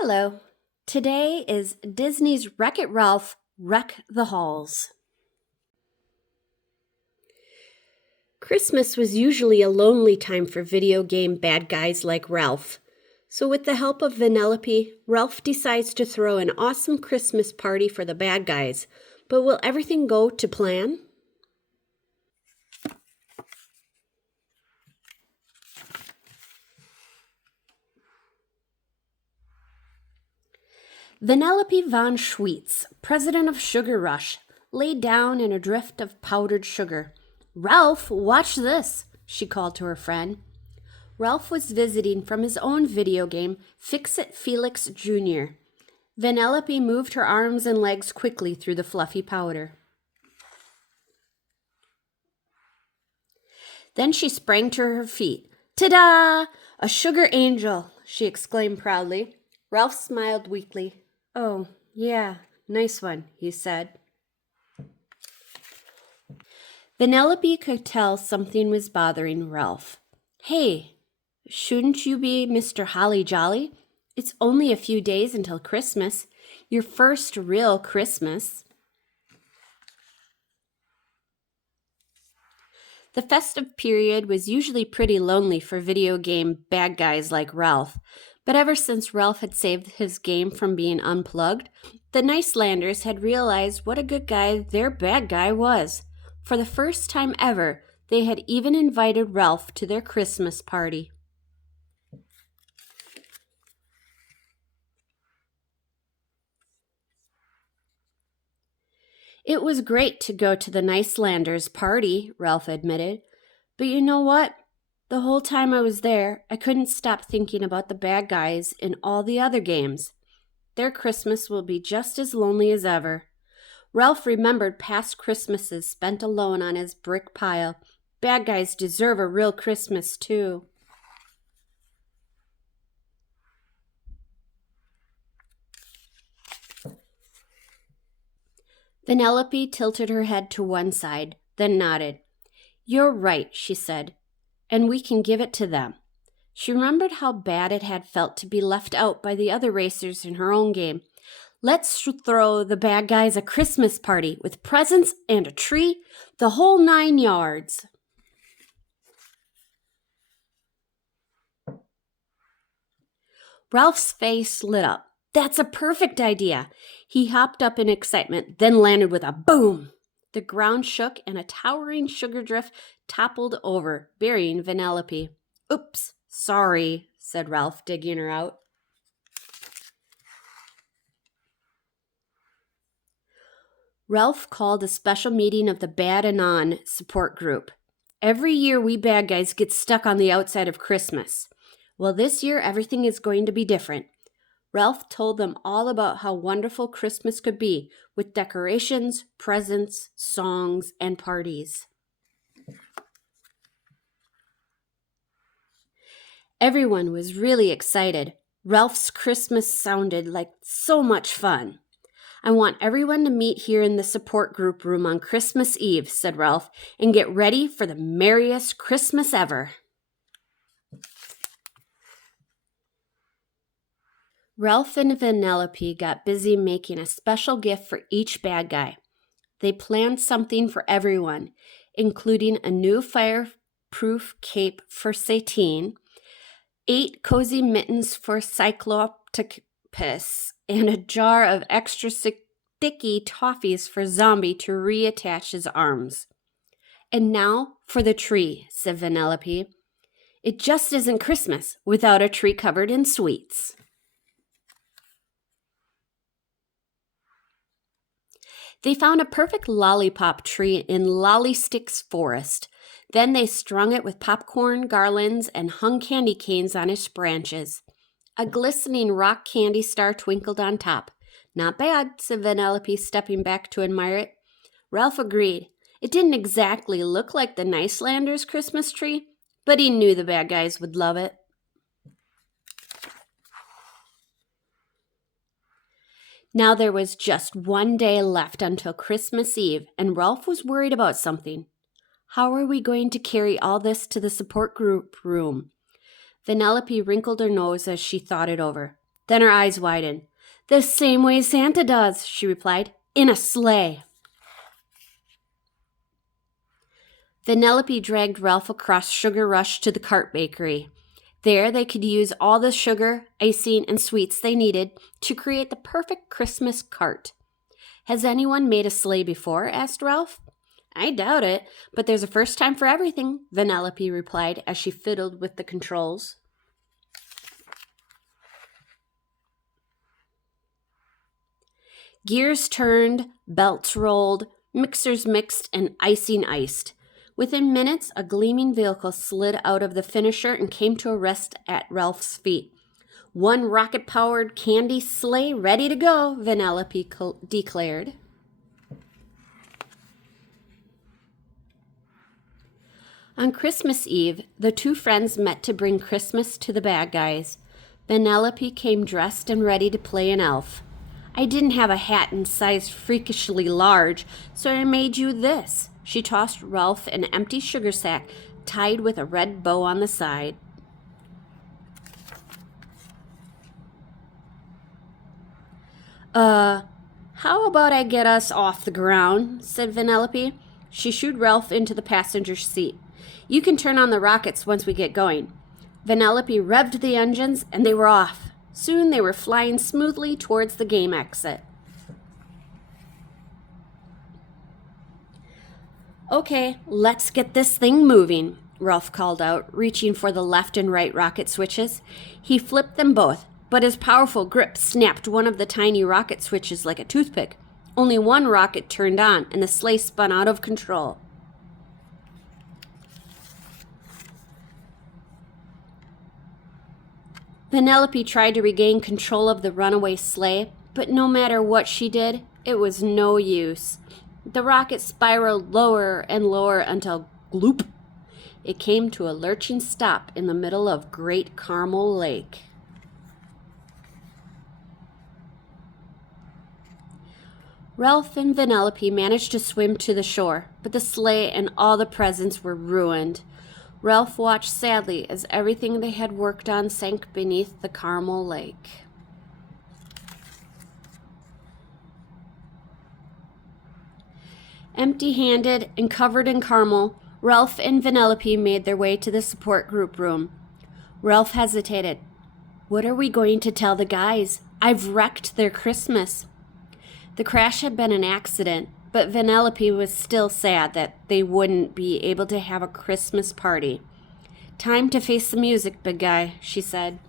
Hello. Today is Disney's Wreck-It Ralph Wreck the Halls. Christmas was usually a lonely time for video game bad guys like Ralph. So with the help of Vanellope, Ralph decides to throw an awesome Christmas party for the bad guys. But will everything go to plan? Vanellope von Schweetz, president of Sugar Rush, lay down in a drift of powdered sugar. "Ralph, watch this," she called to her friend. Ralph was visiting from his own video game, Fix-It Felix Jr. Vanellope moved her arms and legs quickly through the fluffy powder. Then she sprang to her feet. "Ta-da! A sugar angel!" she exclaimed proudly. Ralph smiled weakly. "Oh, yeah, nice one," he said. Vanellope could tell something was bothering Ralph. "Hey, shouldn't you be Mr. Holly Jolly? It's only a few days until Christmas, your first real Christmas." The festive period was usually pretty lonely for video game bad guys like Ralph, but ever since Ralph had saved his game from being unplugged, the Nicelanders had realized what a good guy their bad guy was. For the first time ever, they had even invited Ralph to their Christmas party. "It was great to go to the Nicelanders' party," Ralph admitted. "But you know what? The whole time I was there, I couldn't stop thinking about the bad guys in all the other games. Their Christmas will be just as lonely as ever." Ralph remembered past Christmases spent alone on his brick pile. Bad guys deserve a real Christmas, too. Vanellope tilted her head to one side, then nodded. "You're right," she said, "and we can give it to them." She remembered how bad it had felt to be left out by the other racers in her own game. "Let's throw the bad guys a Christmas party with presents and a tree, the whole 9 yards." Ralph's face lit up. "That's a perfect idea." He hopped up in excitement, then landed with a boom. The ground shook and a towering sugar drift toppled over, burying Vanellope. "Oops, sorry," said Ralph, digging her out. Ralph called a special meeting of the Bad Anon support group. "Every year we bad guys get stuck on the outside of Christmas. Well, this year everything is going to be different." Ralph told them all about how wonderful Christmas could be, with decorations, presents, songs, and parties. Everyone was really excited. Ralph's Christmas sounded like so much fun. "I want everyone to meet here in the support group room on Christmas Eve," said Ralph, "and get ready for the merriest Christmas ever." Ralph and Vanellope got busy making a special gift for each bad guy. They planned something for everyone, including a new fireproof cape for Satine, 8 cozy mittens for Cyclopticus, and a jar of extra sticky toffees for Zombie to reattach his arms. "And now for the tree," said Vanellope. "It just isn't Christmas without a tree covered in sweets." They found a perfect lollipop tree in Lollystick's forest. Then they strung it with popcorn garlands and hung candy canes on its branches. A glistening rock candy star twinkled on top. "Not bad," said Vanellope, stepping back to admire it. Ralph agreed. It didn't exactly look like the Nicelanders' Christmas tree, but he knew the bad guys would love it. Now there was just one day left until Christmas Eve, and Ralph was worried about something. How are we going to carry all this to the support group room? Vanellope wrinkled her nose as she thought it over. Then her eyes widened. "The same way Santa does," she replied, "in a sleigh." Vanellope dragged Ralph across Sugar Rush to the cart bakery. There they could use all the sugar, icing, and sweets they needed to create the perfect Christmas cart. "Has anyone made a sleigh before?" asked Ralph. "I doubt it, but there's a first time for everything," Vanellope replied as she fiddled with the controls. Gears turned, belts rolled, mixers mixed, and icing iced. Within minutes, a gleaming vehicle slid out of the finisher and came to a rest at Ralph's feet. "One rocket-powered candy sleigh ready to go," Vanellope declared. On Christmas Eve, the two friends met to bring Christmas to the bad guys. Vanellope came dressed and ready to play an elf. "I didn't have a hat in size freakishly large, so I made you this." She tossed Ralph an empty sugar sack tied with a red bow on the side. How about I get us off the ground?" said Vanellope. She shooed Ralph into the passenger seat. "You can turn on the rockets once we get going." Vanellope revved the engines, and they were off. Soon they were flying smoothly towards the game exit. "Okay, let's get this thing moving," Ralph called out, reaching for the left and right rocket switches. He flipped them both, but his powerful grip snapped one of the tiny rocket switches like a toothpick. Only one rocket turned on, and the sleigh spun out of control. Vanellope tried to regain control of the runaway sleigh, but no matter what she did, it was no use. The rocket spiraled lower and lower until, gloop, it came to a lurching stop in the middle of Great Carmel Lake. Ralph and Vanellope managed to swim to the shore, but the sleigh and all the presents were ruined. Ralph watched sadly as everything they had worked on sank beneath the Carmel Lake. Empty-handed and covered in caramel, Ralph and Vanellope made their way to the support group room. Ralph hesitated. "What are we going to tell the guys? I've wrecked their Christmas." The crash had been an accident, but Vanellope was still sad that they wouldn't be able to have a Christmas party. "Time to face the music, big guy," she said.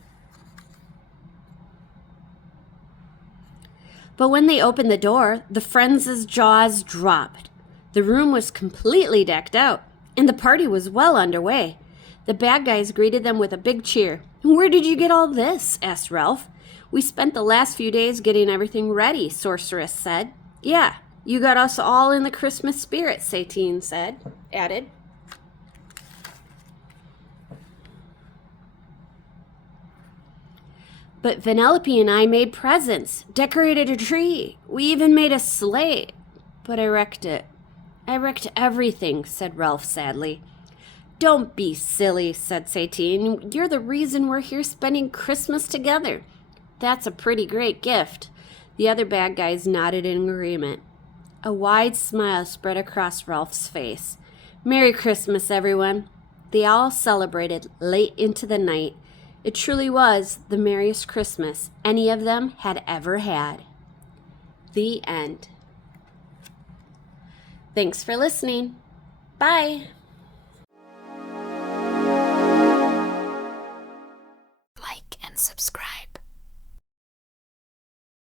But when they opened the door, the friends' jaws dropped. The room was completely decked out, and the party was well underway. The bad guys greeted them with a big cheer. "Where did you get all this?" asked Ralph. "We spent the last few days getting everything ready," Sorceress said. "Yeah, you got us all in the Christmas spirit," Satine added. "But Vanellope and I made presents, decorated a tree. We even made a sleigh. But I wrecked it." "I wrecked everything," said Ralph sadly. "Don't be silly," said Satine. "You're the reason we're here spending Christmas together. That's a pretty great gift." The other bad guys nodded in agreement. A wide smile spread across Ralph's face. "Merry Christmas, everyone." They all celebrated late into the night. It truly was the merriest Christmas any of them had ever had. The end. Thanks for listening. Bye. Like and subscribe.